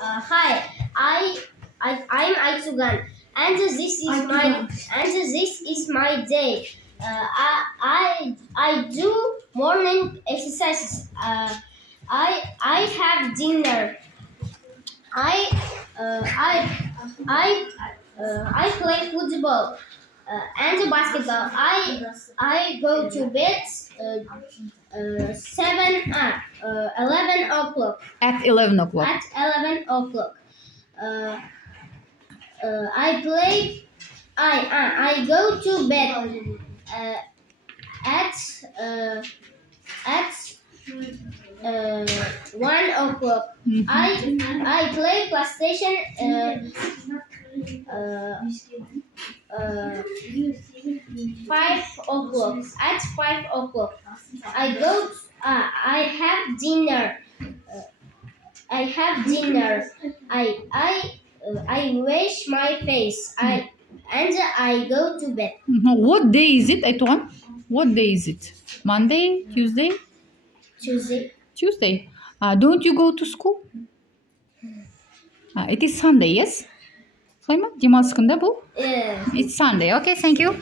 Hi, I'm Aitsugan, and this is my day. I do morning exercises. I have dinner. I I play football and basketball. I go to bed 11 o'clock. At 11 o'clock. At 11 o'clock. Uh, I play. I go to bed at uh, at 1 o'clock. I play PlayStation. Uh, 5 o'clock. At 5 o'clock, I go. I have dinner. I have dinner. I wash my face. I go to bed. What day is it, Aytuğan? What day is it? Monday? Tuesday? Tuesday. Tuesday. Don't you go to school? It is Sunday, yes? Солай ма? Демалыс күнде бұл? Yeah. It's Sunday. Okay, thank you.